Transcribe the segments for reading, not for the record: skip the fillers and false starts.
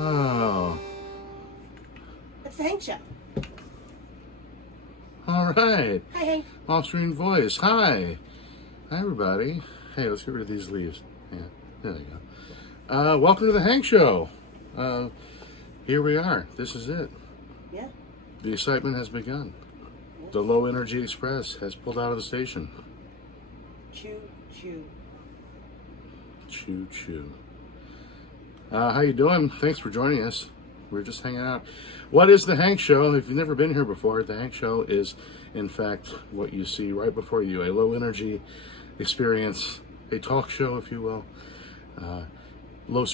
Oh. It's the Hank Show. All right. Hi, Hank. Off-screen voice. Hi. Hi, everybody. Hey, let's get rid of these leaves. Yeah, there you go. Welcome to the Hank Show. Here we are. This is it. Yeah. The excitement has begun. The Low Energy Express has pulled out of the station. Choo, choo. Choo, choo. How you doing? Thanks for joining us. We're just hanging out. What is the Hank Show? If you've never been here before, the Hank Show is, in fact, what you see right before you. A low energy experience, a talk show, if you will. Low.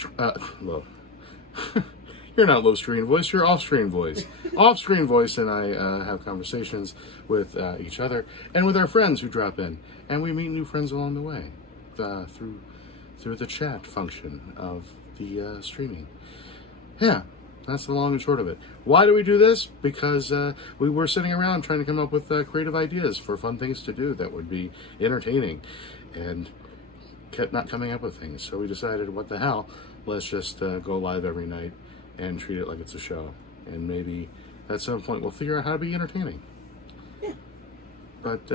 You're not low-screen voice, you're off-screen voice. Off-screen voice and I have conversations with each other and with our friends who drop in. And we meet new friends along the way through the chat function of the streaming. Yeah, that's the long and short of it. Why do we do this? Because we were sitting around trying to come up with creative ideas for fun things to do that would be entertaining, and kept not coming up with things. So we decided, what the hell, let's just go live every night and treat it like it's a show. And maybe at some point we'll figure out how to be entertaining. Yeah. But,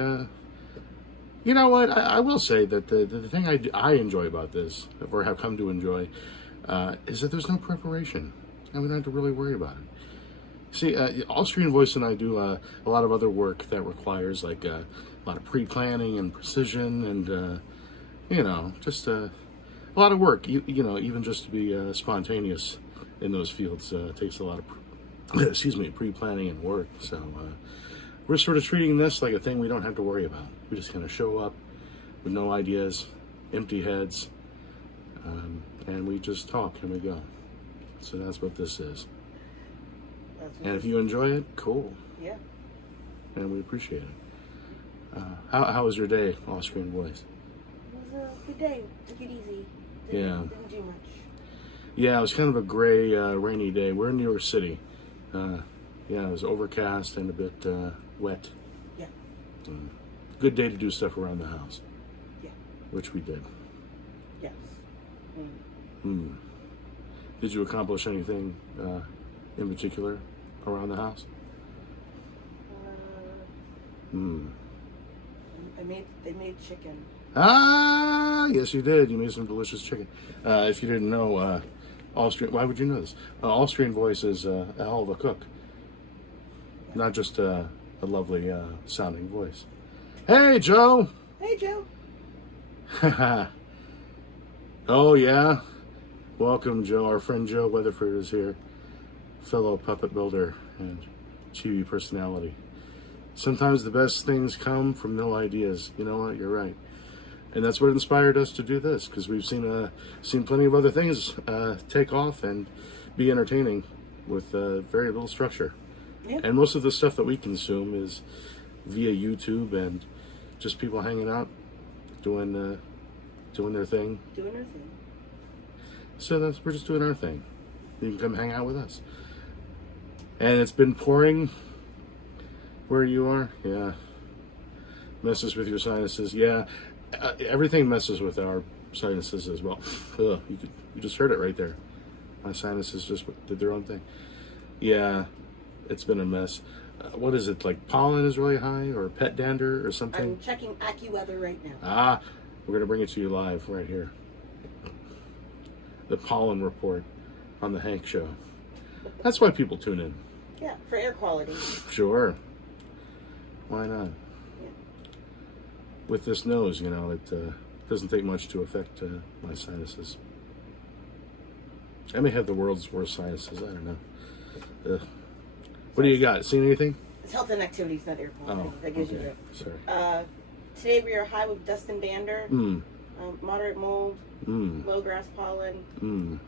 you know what? I will say that the thing I enjoy about this, or have come to enjoy, is that there's no preparation. And we don't have to really worry about it. See, All-Screen Voice and I do a lot of other work that requires like a lot of pre-planning and precision and, you know, just a lot of work. You know, even just to be spontaneous in those fields takes a lot of, pre-planning and work. So we're sort of treating this like a thing we don't have to worry about. We just kind of show up with no ideas, empty heads, and we just talk and we go. So that's what this is. And if you enjoy it, cool. Yeah. And we appreciate it. How was your day, Off-Screen Voice? It was a good day. Took it easy. Didn't do much. Yeah, it was kind of a gray, rainy day. We're in New York City. Yeah, it was overcast and a bit wet. Yeah. Good day to do stuff around the house. Yeah. Which we did. Yes. Did you accomplish anything in particular around the house? They made chicken. Ah, yes, you did. You made some delicious chicken. If you didn't know, why would you know this? All-Screen Voice is a hell of a cook. Not just a lovely sounding voice. Hey, Joe. Hey, Joe. Oh, yeah. Welcome, Joe. Our friend Joe Weatherford is here. Fellow puppet builder and TV personality. Sometimes the best things come from no ideas. You know what? You're right. And that's what inspired us to do this, because we've seen plenty of other things take off and be entertaining with very little structure. Yeah. And most of the stuff that we consume is via YouTube and just people hanging out, doing their thing. Doing our thing. So we're just doing our thing. You can come hang out with us. And it's been pouring where you are. Yeah. Messes with your sinuses. Yeah. Everything messes with our sinuses as well. Ugh, you just heard it right there. My sinuses just did their own thing. Yeah, it's been a mess. What is it, like pollen is really high, or pet dander or something? I'm checking AccuWeather right now. Ah, we're going to bring it to you live right here. The pollen report on the Hank Show. That's why people tune in. Yeah, for air quality. Sure. Why not? With this nose, you know, it doesn't take much to affect my sinuses. I may have the world's worst sinuses. I don't know. What do you got? Seen anything? It's health and activities, not air quality. That gives you Sorry. Today we are high with dust and dander, moderate mold, low grass pollen,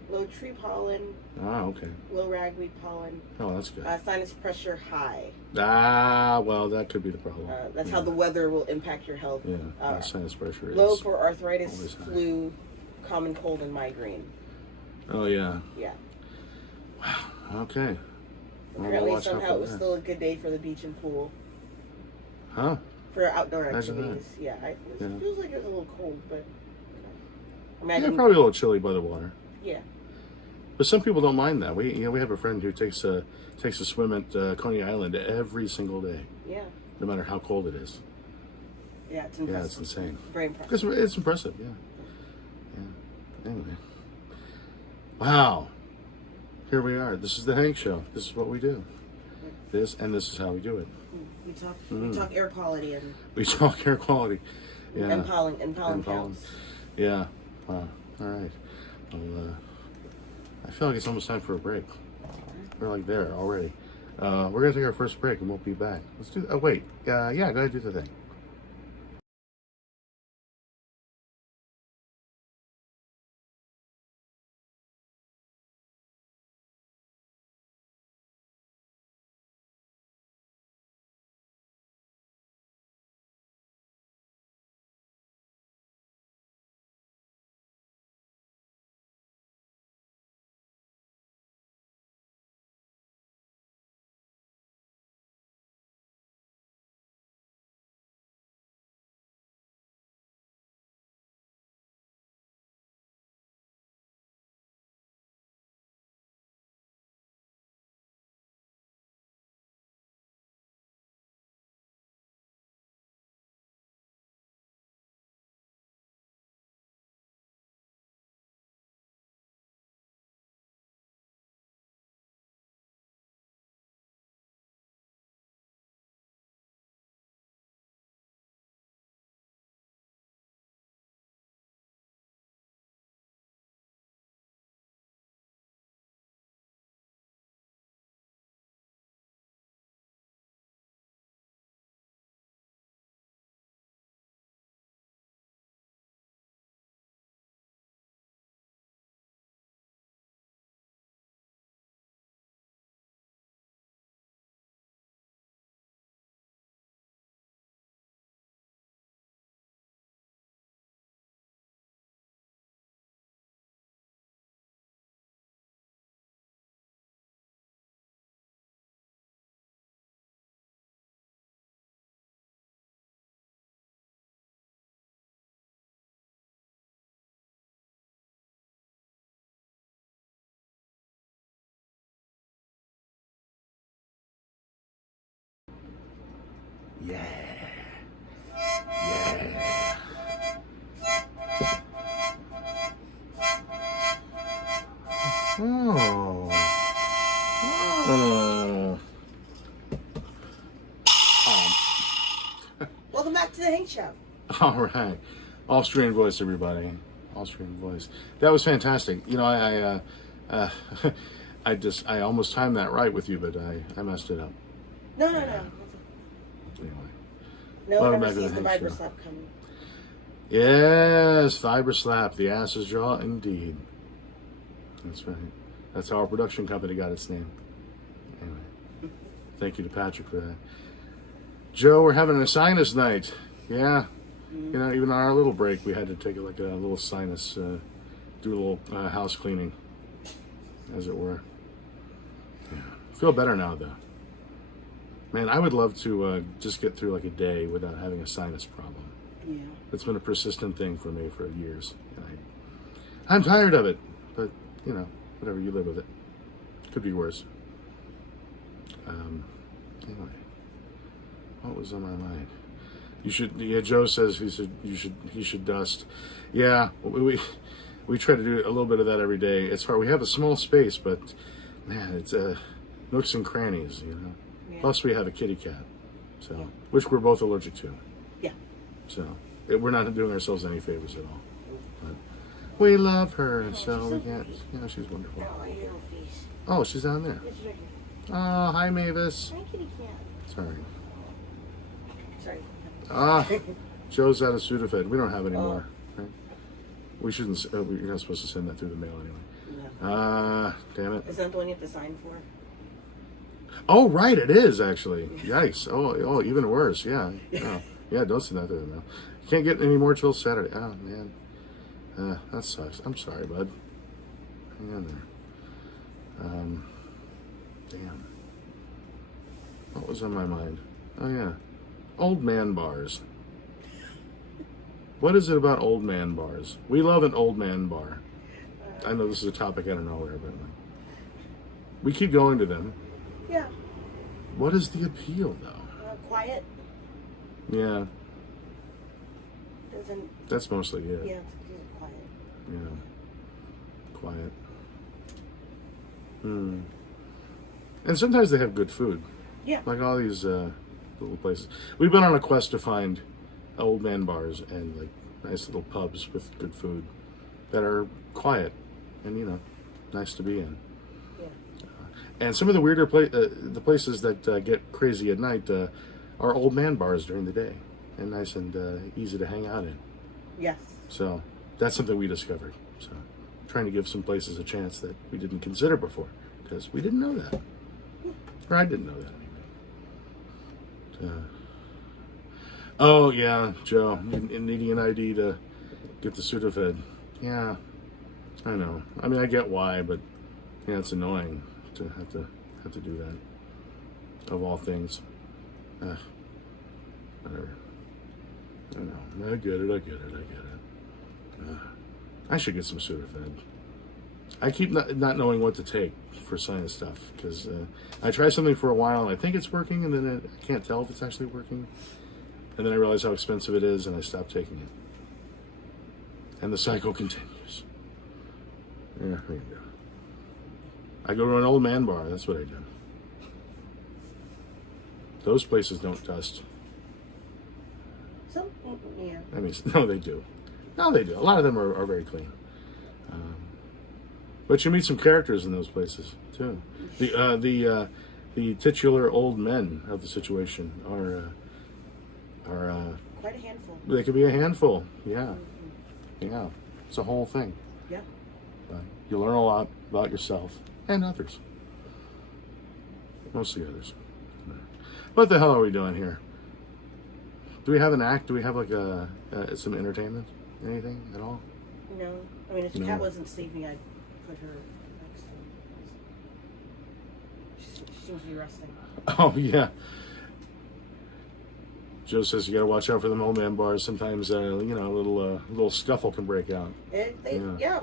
low tree pollen, low ragweed pollen. Oh, that's good. Sinus pressure high. Ah, well, that could be the problem. That's how the weather will impact your health. Yeah, sinus pressure is low for arthritis, flu, common cold, and migraine. Oh, yeah. Yeah. Wow, okay. Apparently, somehow it was still a good day for the beach and pool. Huh? For outdoor Imagine activities. that. Yeah, it feels like it was a little cold, but... Probably a little chilly by the water. Yeah. But some people don't mind that. We have a friend who takes a swim at Coney Island every single day. Yeah. No matter how cold it is. Yeah, it's impressive. Yeah, it's insane. Very impressive. It's impressive, yeah. Yeah. Anyway. Wow. Here we are. This is the Hank Show. This is what we do. This is how we do it. We talk air quality and we talk air quality. Yeah. And pollen counts. Yeah. Wow. All right. Well, I feel like it's almost time for a break. We're like there already. We're gonna take our first break and we'll be back. Let's do. Oh wait. Yeah. Go ahead, do the thing. Yeah. Yeah. Oh. Oh. Welcome back to the Hank Show. All right. Austrian voice, everybody. Austrian voice. That was fantastic. You know, I almost timed that right with you, but I messed it up. No. Anyway. No one ever sees the Viber slap coming. Yes, Viber slap, the ass's jaw, indeed. That's right. That's how our production company got its name. Anyway, thank you to Patrick for that. Joe, we're having a sinus night. Yeah. You know, even on our little break, we had to take like a little sinus, do a little house cleaning, as it were. Yeah. Feel better now, though. Man, I would love to just get through like a day without having a sinus problem. Yeah. It's been a persistent thing for me for years. And I'm tired of it, but, you know, whatever, you live with it. Could be worse. Anyway, what was on my mind? You should. Yeah, Joe says he should dust. Yeah, we try to do a little bit of that every day. It's hard. We have a small space, but man, it's nooks and crannies, you know. Yeah. Plus, we have a kitty cat, so which we're both allergic to. Yeah. So we're not doing ourselves any favors at all. But we love her, so we can't. You know, she's wonderful. Oh, she's down there. Oh, hi, Mavis. Hi, kitty cat. Sorry. Sorry. Joe's out of Sudafed. We don't have any more. Right? We shouldn't. You're not supposed to send that through the mail anyway. No. Damn it. Is that the one you have to sign for? Oh, right, it is actually. Yikes. Oh, even worse. Yeah. Oh, yeah, don't send that through the mail. Can't get any more till Saturday. Oh man, that sucks. I'm sorry, bud. Hang on there. Damn. What was on my mind? Oh yeah, old man bars. What is it about old man bars? We love an old man bar. I know this is a topic I don't know where, but like, we keep going to them. Yeah. What is the appeal, though? Quiet. Yeah. Doesn't. That's mostly it. Yeah, it's quiet. Yeah. Quiet. And sometimes they have good food. Yeah. Like all these little places. We've been on a quest to find old man bars and like nice little pubs with good food that are quiet and, you know, nice to be in. Yeah. And some of the weirder the places that get crazy at night are old man bars during the day and nice and easy to hang out in. Yes. So that's something we discovered. So trying to give some places a chance that we didn't consider before because we didn't know that. Or I didn't know that. Oh yeah, Joe, needing an ID to get the Sudafed. Yeah, I know. I mean, I get why, but yeah, it's annoying to have to do that. Of all things, whatever. I know. I get it. I should get some Sudafed. I keep not knowing what to take for sinus stuff because I try something for a while and I think it's working, and then I can't tell if it's actually working. And then I realize how expensive it is, and I stop taking it. And the cycle continues. Yeah, there you go. I go to an old man bar. That's what I do. Those places don't dust. Some, yeah. I mean, no, they do. No, they do. A lot of them are very clean. But you meet some characters in those places too. The titular old men of the situation are quite a handful. They could be a handful. Yeah, yeah. It's a whole thing. Yeah. But you learn a lot about yourself and others. Mostly others. What the hell are we doing here? Do we have an act? Do we have like some entertainment? Anything at all? No. I mean, if the cat wasn't sleeping, I'd put her next to her. She seems to be resting. Oh, yeah. Joe says you got to watch out for the old man bars. Sometimes, a little scuffle can break out. Yeah.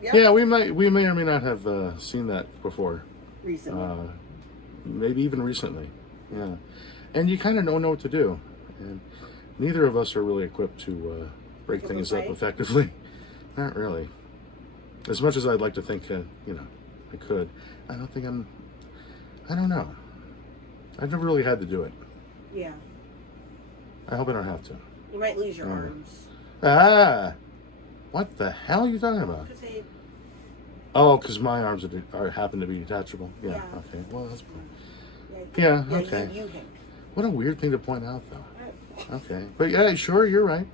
Yeah, we may or may not have seen that before. Recently. Maybe even recently. Yeah. And you kind of don't know what to do. And neither of us are really equipped to break things up effectively. Not really. As much as I'd like to think, I could. I don't know. I've never really had to do it. Yeah. I hope I don't have to. You might lose your arms. What the hell are you talking about? Because my arms happen to be detachable. Yeah. Okay. Well, that's fine. Yeah. Okay. You hink. What a weird thing to point out, though. Okay. But yeah, sure, you're right.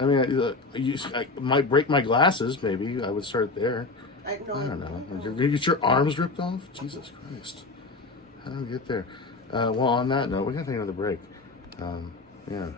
I mean, I might break my glasses. Maybe I would start there. I don't know. You get your arms ripped off? Jesus Christ. How do we get there? Well, on that note, we got to take another break. Yeah.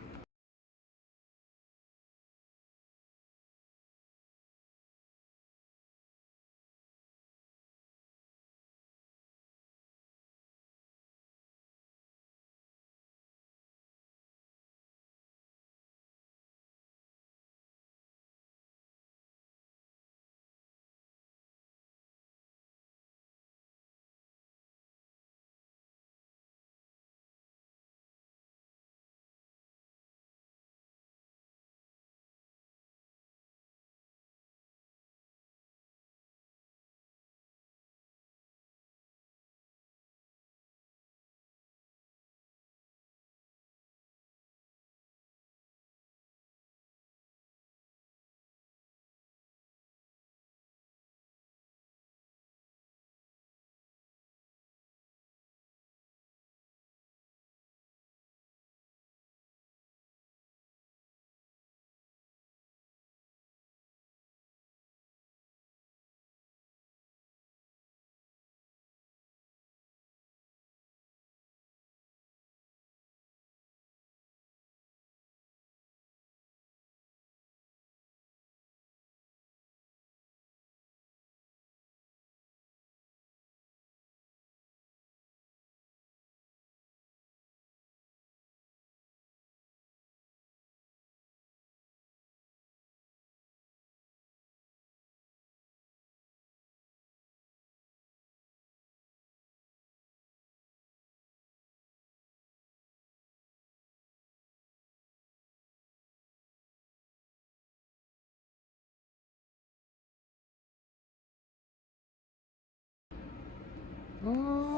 Oh.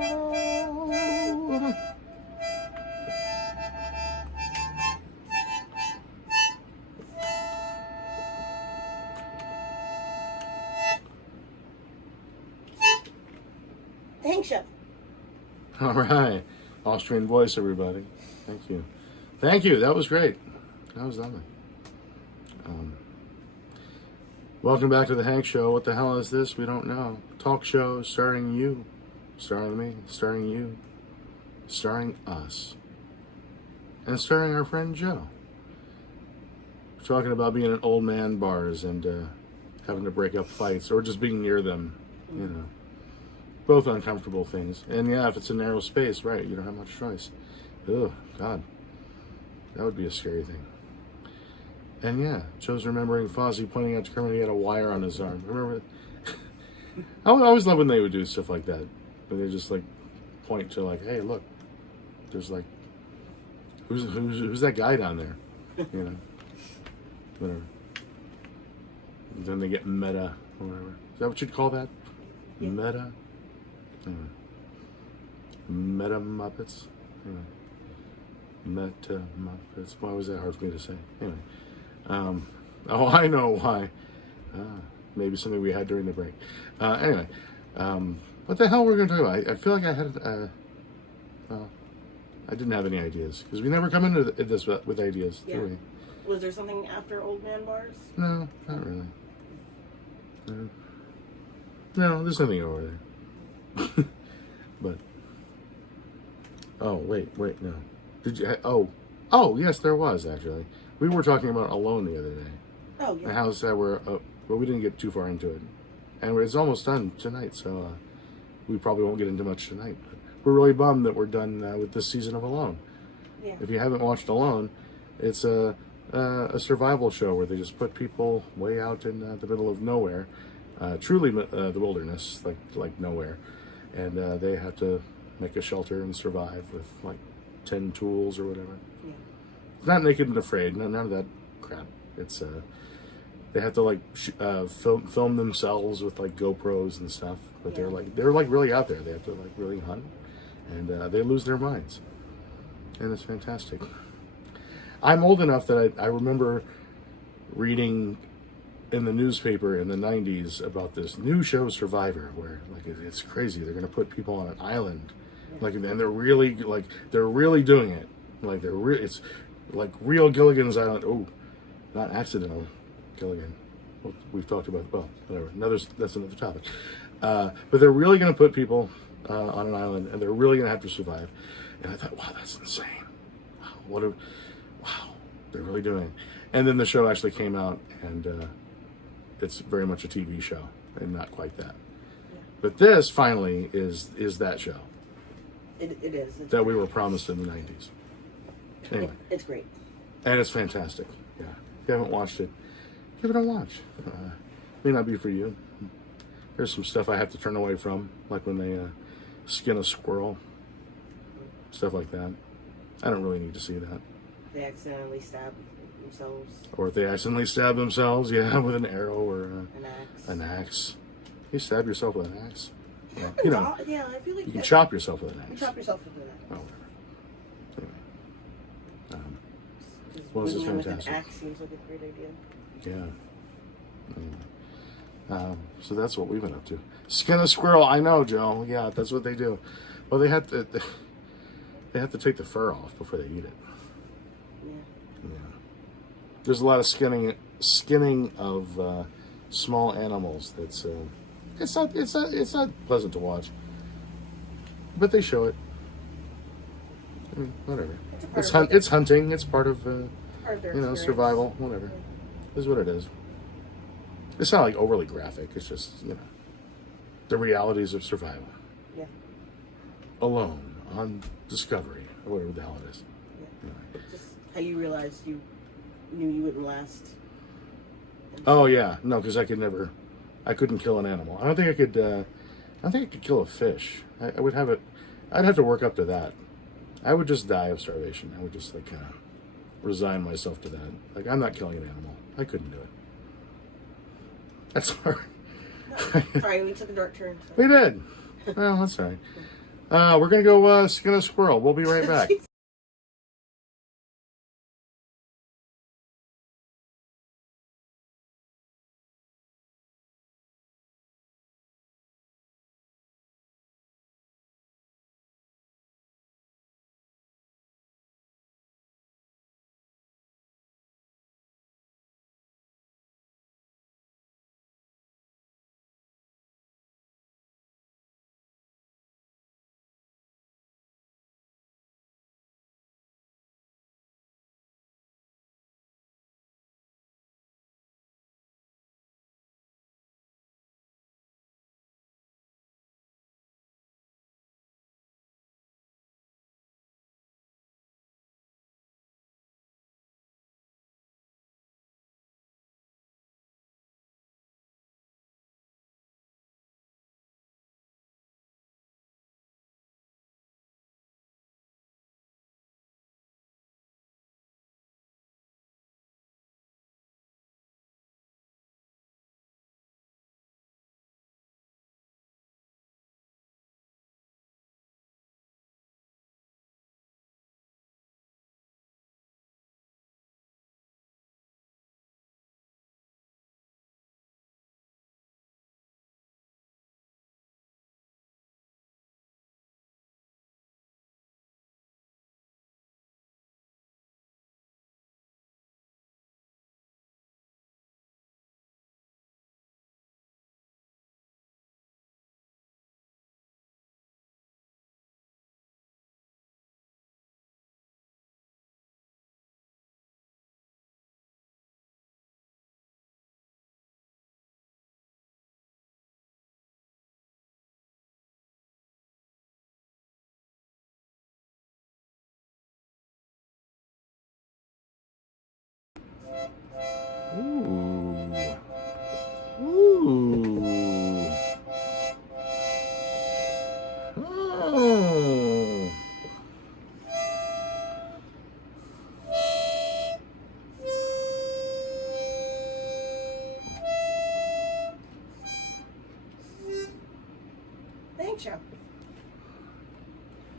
Thanks, Chef. All right. Austrian voice, everybody. Thank you. Thank you. That was great. That was lovely. Welcome back to the Hank Show. What the hell is this? We don't know. Talk show starring you, starring me, starring you, starring us, and starring our friend Joe. We're talking about being in old man bars and having to break up fights or just being near them, you know. Both uncomfortable things. And yeah, if it's a narrow space, right, you don't have much choice. Oh, God. That would be a scary thing. And yeah, Joe's remembering Fozzie pointing out to Kermit he had a wire on his arm. Remember? I always love when they would do stuff like that. Where they just like point to like, hey, look, there's like, who's that guy down there? You know? Whatever. Then they get meta or whatever. Is that what you'd call that? Yeah. Meta? Meta Muppets? Anyway. Meta Muppets. Why was that hard for me to say? Anyway. Oh, I know why. Maybe something we had during the break. Anyway. What the hell were we going to talk about? I feel like I had... well, I didn't have any ideas. Because we never come into this with ideas, do we? Was there something after Old Man Bars? No, not really. No, there's nothing over there. But wait, no. Did you? Oh, yes, there was actually. We were talking about Alone the other day. Oh, yeah. And how that we're, well, we didn't get too far into it, and it's almost done tonight, so we probably won't get into much tonight. But we're really bummed that we're done with this season of Alone. Yeah. If you haven't watched Alone, it's a survival show where they just put people way out in the middle of nowhere, truly the wilderness, like nowhere. And they have to make a shelter and survive with like 10 tools or whatever. Yeah. It's not Naked and Afraid, none of that crap. It's they have to like film themselves with like GoPros and stuff. But they're like really out there. They have to like really hunt, and they lose their minds, and it's fantastic. I'm old enough that I remember reading in the newspaper in the 90s about this new show Survivor, where like it's crazy. They're going to put people on an island, like, and they're really doing it. Like it's like real Gilligan's Island. Oh, not accidental Gilligan. Well, we've talked about, well, whatever. That's another topic. But they're really going to put people on an island, and they're really going to have to survive. And I thought, wow, that's insane. Wow, they're really doing it. And then the show actually came out, and it's very much a TV show, and not quite that. Yeah. But this finally is that show. It is. It's that we were promised in the 90s. Anyway. It's great. And it's fantastic. Yeah. If you haven't watched it, give it a watch. May not be for you. There's some stuff I have to turn away from, like when they skin a squirrel. Stuff like that. I don't really need to see that. They accidentally stab themselves. Or if they accidentally stab themselves, yeah, with an arrow or an axe. You stab yourself with an axe? Yeah, you know, yeah, I feel like you can chop yourself with an axe. You chop yourself with an axe. Oh, whatever. Anyway. Well, this is fantastic. With an axe seems like a great idea. Yeah. Anyway. So that's what we've been up to. Skin a squirrel, I know, Joe. Yeah, that's what they do. Well, they have to take the fur off before they eat it. Yeah. There's a lot of skinning of small animals. That's it's not pleasant to watch. But they show it. I mean, whatever. It's hunting. It's part of survival. Whatever. Is what it is. It's not like overly graphic. It's just the realities of survival. Yeah. Alone on Discovery or whatever the hell it is. Yeah. Anyway. Just how you realized you knew you wouldn't last. Oh yeah, no, because I couldn't kill an animal. I don't think I could kill a fish. I'd have to work up to that. I would just die of starvation. I would just resign myself to that. Like, I'm not killing an animal. I couldn't do it. That's hard. Sorry, we took a dark turn. We did. Well, that's all right. We're going to go skin a squirrel. We'll be right back. Ooh. Ooh. Oh. Thanks, Joe.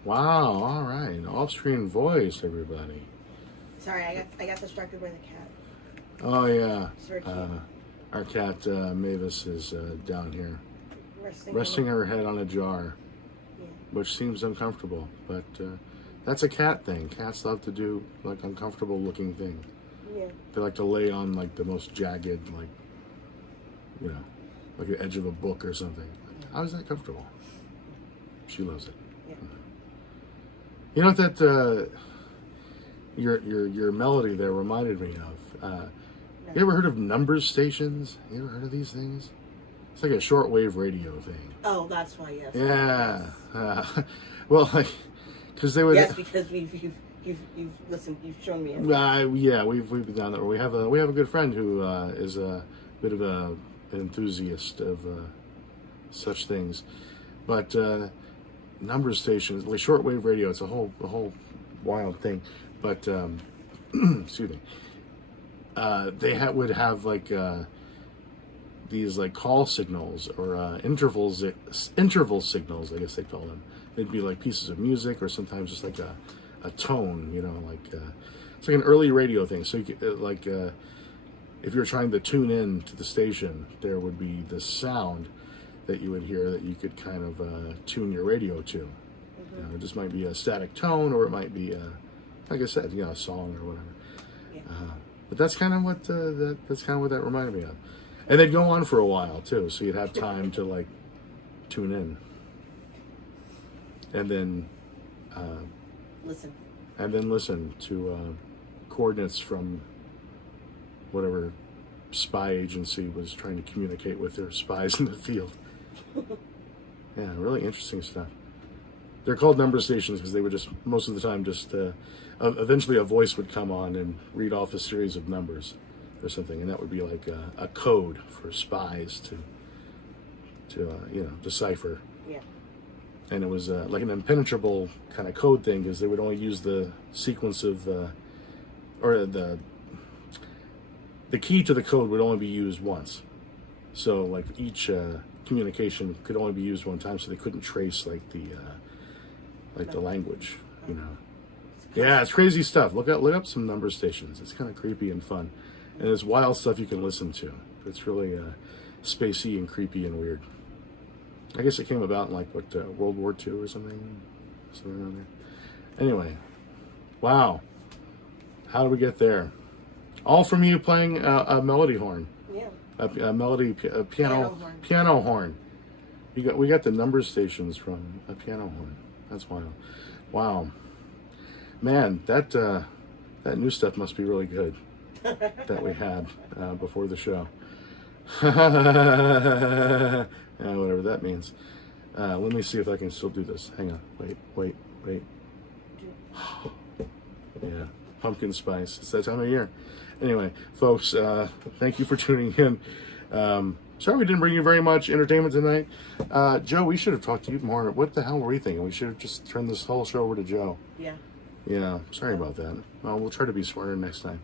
Wow, all right. Off-screen voice, everybody. Sorry, I got distracted by the cat. Oh, yeah. Searching. Our cat, Mavis, is down here. Resting her head on a jar, yeah. Which seems uncomfortable. But that's a cat thing. Cats love to do, like, uncomfortable-looking things. Yeah. They like to lay on, like, the most jagged, like, you know, like the edge of a book or something. How is that comfortable? She loves it. Yeah. You know what that your melody there reminded me of? No. You ever heard of numbers stations? You ever heard of these things? It's like a shortwave radio thing. Oh, that's why, yes. Yeah. Well, like, because they would. Yes, because you've listened, you've shown me. Yeah, we've been down there. We have a good friend who is a bit of an enthusiast of such things, but number stations, like shortwave radio, it's a whole wild thing. But excuse me, they would have like these like call signals or interval signals, I guess they call them. They'd be like pieces of music or sometimes just like a tone, you know, like it's like an early radio thing. So you could, like if you're trying to tune in to the station, there would be this sound that you would hear that you could kind of tune your radio to. Mm-hmm. You know, it just might be a static tone, or it might be, like I said, you know, a song or whatever. Yeah. But that's kind of what that reminded me of. And they'd go on for a while too, so you'd have time to like tune in, and then listen to coordinates from whatever spy agency was trying to communicate with their spies in the field. Yeah, really interesting stuff. They're called number stations because they were just, most of the time, just eventually a voice would come on and read off a series of numbers or something, and that would be like a code for spies to you know, decipher. Yeah. And it was like an impenetrable kind of code thing, because they would only use the sequence of or the key to the code would only be used once. So like each communication could only be used one time, so they couldn't trace like the language, you know. Yeah, it's crazy stuff. Look up some number stations. It's kind of creepy and fun, and there's wild stuff you can listen to. It's really spacey and creepy and weird. I guess it came about in like what World War II or something around there. Anyway, wow, how did we get there? All from you playing a melody horn. Yeah. A piano horn. We got the number stations from a piano horn. That's wild. Wow. Man, that new stuff must be really good that we had before the show. Whatever that means. Let me see if I can still do this. Hang on. Wait. Yeah, pumpkin spice. It's that time of year. Anyway, folks, thank you for tuning in. Sorry we didn't bring you very much entertainment tonight. Joe, we should have talked to you more. What the hell were we thinking? We should have just turned this whole show over to Joe. Yeah. Yeah, sorry about that. Well, we'll try to be smarter next time.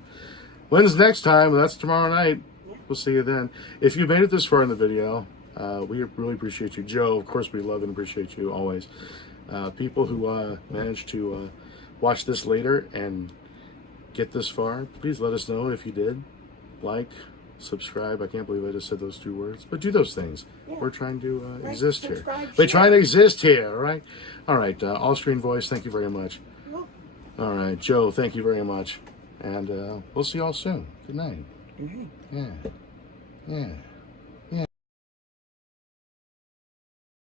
When's next time? That's tomorrow night. Yeah. We'll see you then. If you made it this far in the video, we really appreciate you. Joe, of course, we love and appreciate you always. People who managed to watch this later and get this far, please let us know if you did. Like, subscribe. I can't believe I just said those 2 words, but do those things. Yeah. We're trying to exist here. We're trying to exist here, all right? All right, All-Screen Voice, thank you very much. All right, Joe, thank you very much. And we'll see you all soon. Good night. Good night. Yeah.